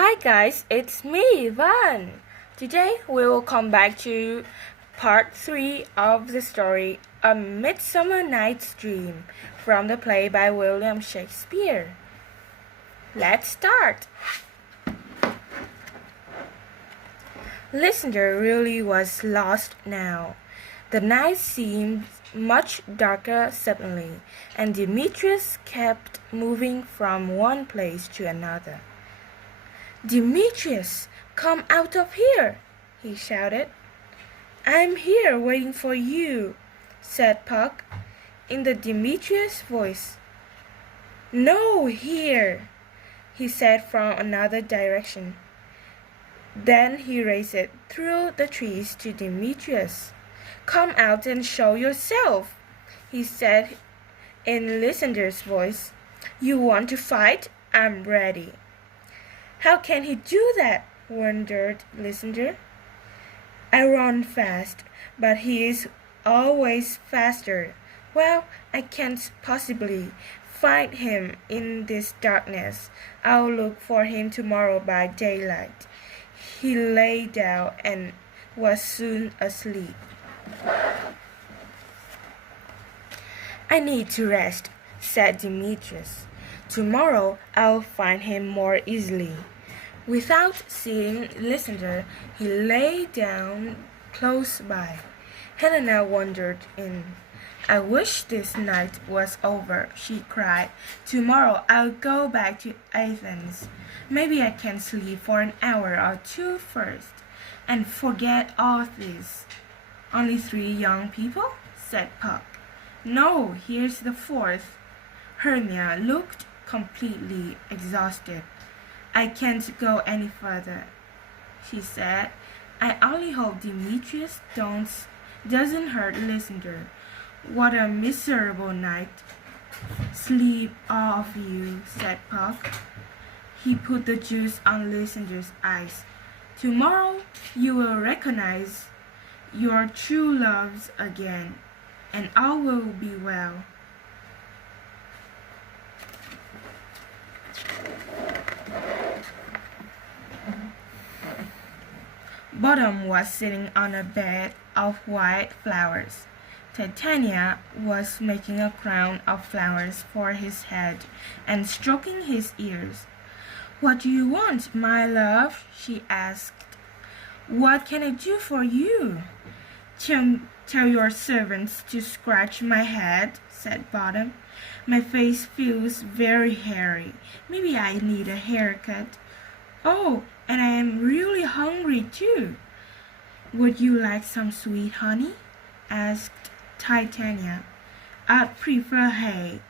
Hi guys, it's me, Van. Today we will come back to part 3 of the story A Midsummer Night's Dream from the play by William Shakespeare. Let's start. Lysander really was lost now. The night seemed much darker suddenly, and Demetrius kept moving from one place to another. "Demetrius, come out of here!" he shouted. "I'm here waiting for you," said Puck, in the Demetrius voice. "No, here," he said from another direction. Then he raced through the trees to Demetrius. "Come out and show yourself," he said in Lysander's voice. "You want to fight? I'm ready." "How can he do that?" wondered Lysander. "I run fast, but he is always faster. Well, I can't possibly find him in this darkness. I'll look for him tomorrow by daylight." He lay down and was soon asleep. "I need to rest," said Demetrius. "Tomorrow I'll find him more easily." Without seeing Lysander, he lay down close by. Helena wandered in. "I wish this night was over," she cried. "Tomorrow I'll go back to Athens. Maybe I can sleep for an hour or two first, and forget all this." "Only 3 young people?" said Puck. "No, here's the 4th." Hermia looked completely exhausted. "I can't go any further," she said. "I only hope Demetrius doesn't hurt Lysander. What a miserable night." "Sleep, all of you," said Puck. He put the juice on Lysander's eyes. "Tomorrow you will recognize your true loves again, and all will be well." Bottom was sitting on a bed of white flowers. Titania was making a crown of flowers for his head and stroking his ears. "What do you want, my love?" she asked. "What can I do for you?" Tell your servants to scratch my head," said Bottom. "My face feels very hairy. Maybe I need a haircut. Oh, and I am really hungry too." "Would you like some sweet honey?" asked Titania. "I'd prefer hay,"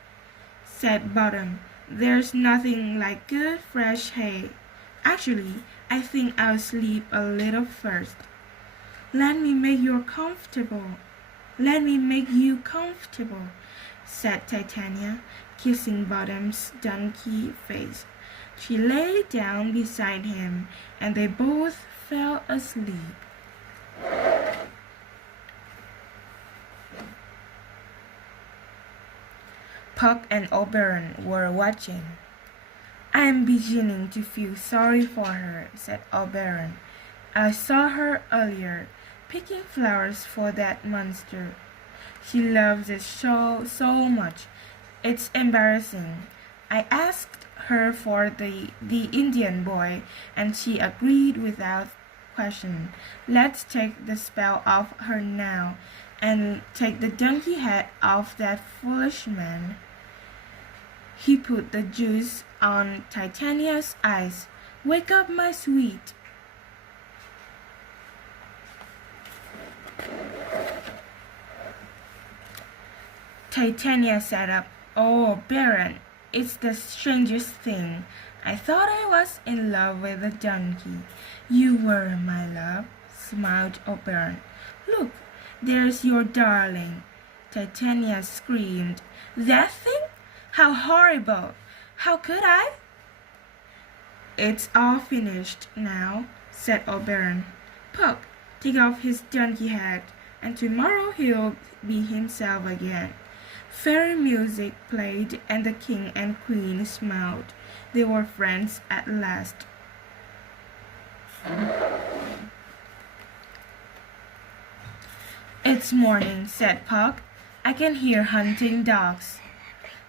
said Bottom. "There's nothing like good fresh hay. Actually, I think I'll sleep a little first." Let me make you comfortable," said Titania, kissing Bottom's donkey face. She lay down beside him, and they both fell asleep. Puck and Oberon were watching. "I'm beginning to feel sorry for her," said Oberon. "I saw her earlier, picking flowers for that monster. She loves it so much. It's embarrassing. I asked her for the Indian boy, and she agreed without question. Let's take the spell off her now, and take the donkey head off that foolish man." He put the juice on Titania's eyes. "Wake up, my sweet." Titania sat up. "Oh, Baron, it's the strangest thing. I thought I was in love with the donkey." "You were, my love," smiled Oberon. "Look, there's your darling." Titania screamed. "That thing? How horrible! How could I?" "It's all finished now," said Oberon. "Puck, take off his donkey head, and tomorrow he'll be himself again." Fairy music played, and the king and queen smiled. They were friends at last. It's morning, said Puck. I can hear hunting dogs.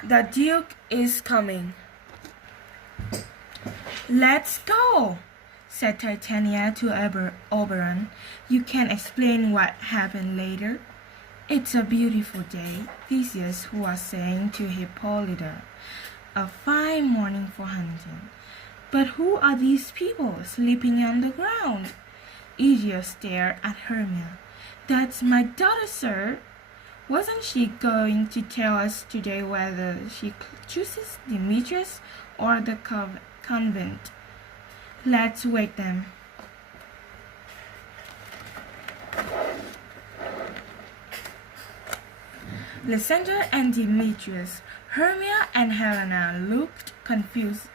The Duke is coming. Let's go, said Titania to Oberon. You can explain what happened later. It's a beautiful day, Theseus was saying to Hippolyta. A fine morning for hunting. But who are these people sleeping on the ground? Aegeus stared at Hermia. That's my daughter, sir. Wasn't she going to tell us today whether she chooses Demetrius or the convent? Let's wake them. Lysander and Demetrius, Hermia and Helena looked confused,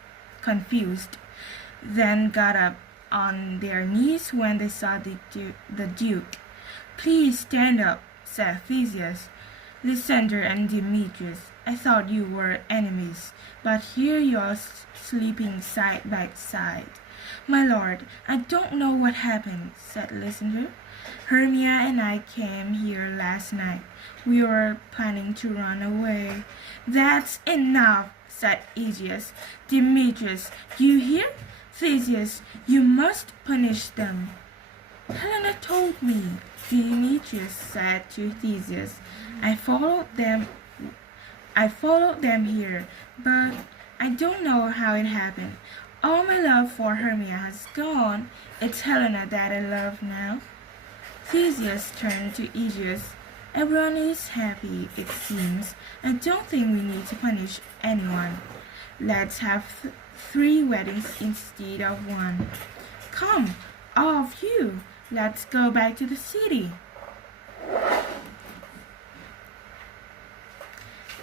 then got up on their knees when they saw the Duke. Please stand up, said Theseus. Lysander and Demetrius, I thought you were enemies, but here you're sleeping side by side. My lord, I don't know what happened, said Lysander. Hermia and I came here last night. We were planning to run away. That's enough, said Aegeus. Demetrius, you hear? Theseus, you must punish them. Helena told me, Demetrius said to Theseus. I followed them here, but I don't know how it happened. All my love for Hermia has gone. It's Helena that I love now. Theseus turned to Aegeus. Everyone is happy, it seems. I don't think we need to punish anyone. Let's have 3 weddings instead of 1. Come, all of you, let's go back to the city.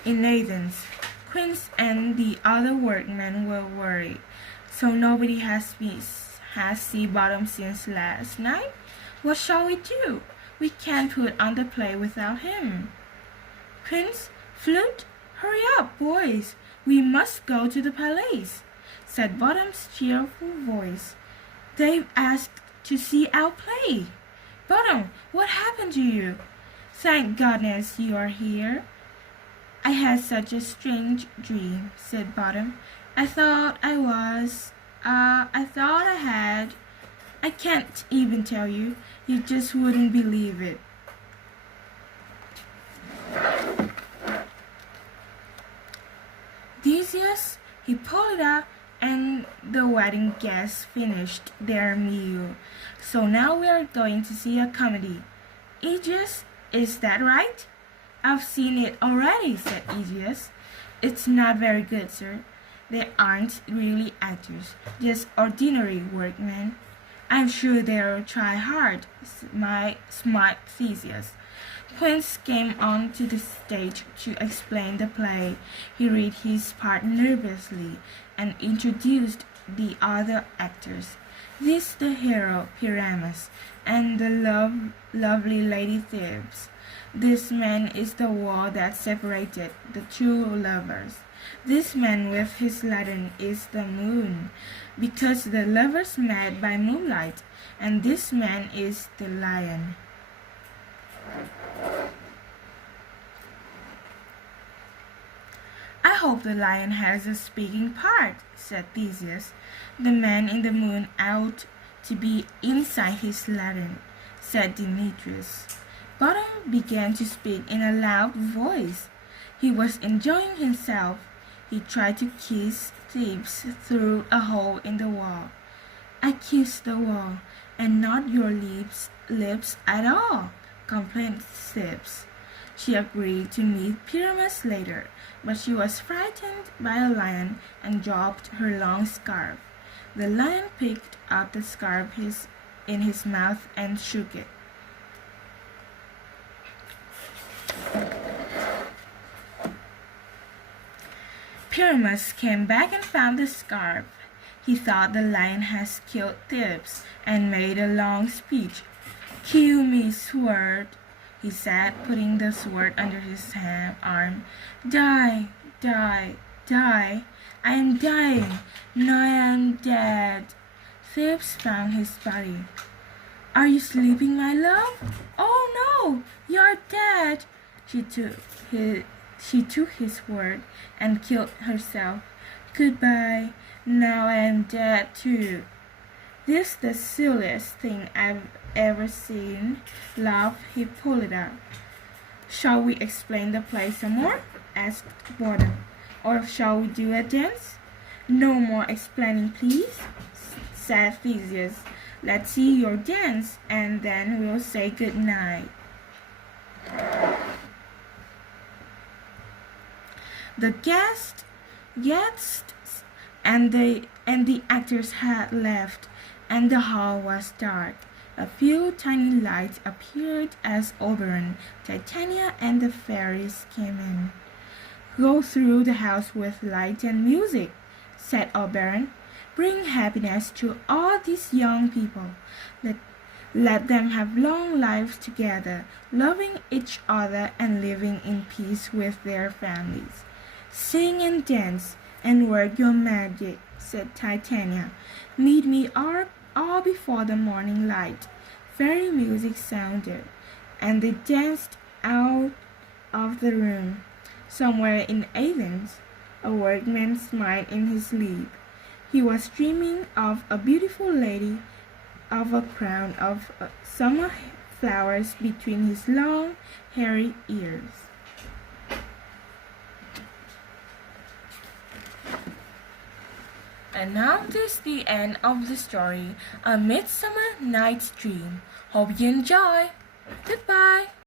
In Athens, Quince and the other workmen were worried. So nobody has Sea-Bottom since last night? What shall we do? We can't put on the play without him. Prince, Flute, hurry up, boys. We must go to the palace, said Bottom's cheerful voice. They've asked to see our play. Bottom, what happened to you? Thank goodness you are here. I had such a strange dream, said Bottom. I thought I had. I can't even tell you. You just wouldn't believe it. Theseus, Hippolyta, and the wedding guests finished their meal. So now we are going to see a comedy. Aegeus, is that right? I've seen it already, said Aegeus. It's not very good, sir. They aren't really actors, just ordinary workmen. I'm sure they'll try hard, my smart Theseus. Quince came onto the stage to explain the play. He read his part nervously and introduced the other actors. This the hero, Pyramus, and the lovely Lady Thebes. This man is the wall that separated the two lovers. This man with his lantern is the moon, because the lovers met by moonlight, and this man is the lion. I hope the lion has a speaking part, said Theseus. The man in the moon ought to be inside his lantern, said Demetrius. Bottom began to speak in a loud voice. He was enjoying himself. He tried to kiss Thebes through a hole in the wall. I kissed the wall, and not your lips at all, complained Thebes. She agreed to meet Pyramus later, but she was frightened by a lion and dropped her long scarf. The lion picked up the scarf in his mouth and shook it. Pyramus came back and found the scarf. He thought the lion had killed Thebes and made a long speech. Kill me, sword, he said, putting the sword under his arm. Die, die, die. I am dying. Now I am dead. thieves found his body. "Are you sleeping, my love?" "Oh no, you're dead." She took his word and killed herself. "Goodbye. Now I am dead too." "This is the silliest thing I've ever seen," laughed Hippolyta. "Shall we explain the play some more?" asked Boredom. "Or shall we do a dance?" "No more explaining, please," said Theseus. "Let's see your dance, and then we'll say good night." The guests and the actors had left, and the hall was dark. A few tiny lights appeared as Oberon, Titania, and the fairies came in. "Go through the house with light and music," said Oberon. "Bring happiness to all these young people. Let them have long lives together, loving each other and living in peace with their families." "Sing and dance and work your magic," said Titania. "Meet me all before the morning light." Fairy music sounded, and they danced out of the room. Somewhere in Athens, a workman smiled in his sleep. He was dreaming of a beautiful lady, of a crown of summer flowers between his long, hairy ears. And now this is the end of the story, A Midsummer Night's Dream. Hope you enjoy. Goodbye.